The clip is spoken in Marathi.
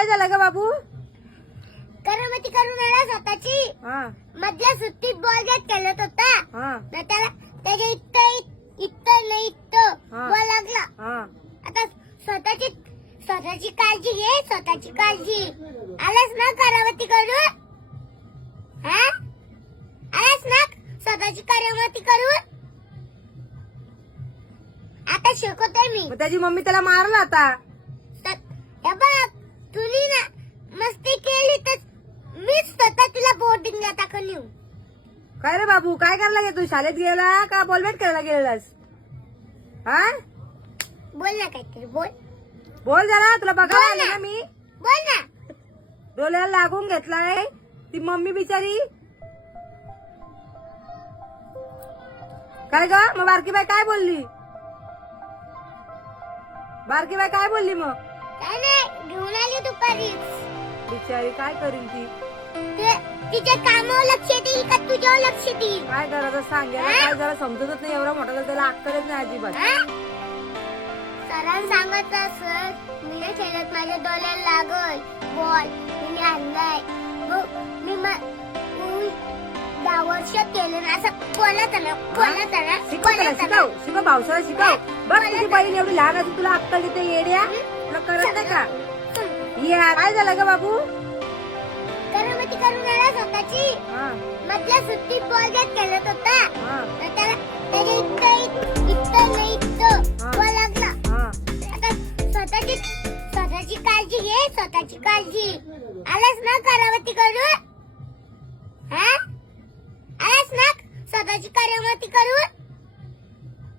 काय झालं ग बाबू? करामती करून आला स्वतःची. हा मधल्या सुट्टीत बॉल घेत खेळत होता. हा त्याला त्याच्या इथं नाही इथं हा. बॉल लागला. हा आता स्वतःची काळजी घे, स्वतःची काळजी. आलास ना करामती करून? हा आलास ना स्वतःची करामती करून? आता शिकवतोय मी. मग त्याची मम्मी त्याला मारला आता. हे बघ, तुली ना मस्ती केली तर मीच स्वतः तुला बोर्डिंगला टाकून येऊ. काय रे बाबू, काय करायला गे तू? शाळेत गेला का बॉलबॅट करायला गेलेलास? हा बोल ना काहीतरी बोल. बोल जरा, तुला बघायला बोल आले ना. ना मी. बोल ना. डोल्याला लागून घेतलाय ती मम्मी बिचारी. काय ग मग बारकी बाई काय बोलली? बारकी बाई काय बोलली मग? काय नाही, घेऊन आली दुपारीच. बिचारी काय करीन ती? तिच्या कामावर लक्ष देईल का तुझ्यावर लक्ष देईल? काय करायचं सांगायला हा? काय जरा समजतच नाही. एवढा मोठा झाला त्याला अक्कलच नाही अजिबात. सरांना सांगायचं सर मी नाही खेळत, माझ्या डोळ्याला लागल बॉल, मी आणलाय. मी 10 वर्ष केलं ना असं बोलत ना शिकव भावसाला शिकव. बघ तुझी बहीण एवढी लहान असून तुला अक्कल देते येड्या. तुला करत नाही का? या काय झालं ग बाबू? करामती करून आला स्वतःची. हा मधल्या सुट्टीत बॉल घेत खेळत होता. हा त्याला त्याच्या इथं नाही इथं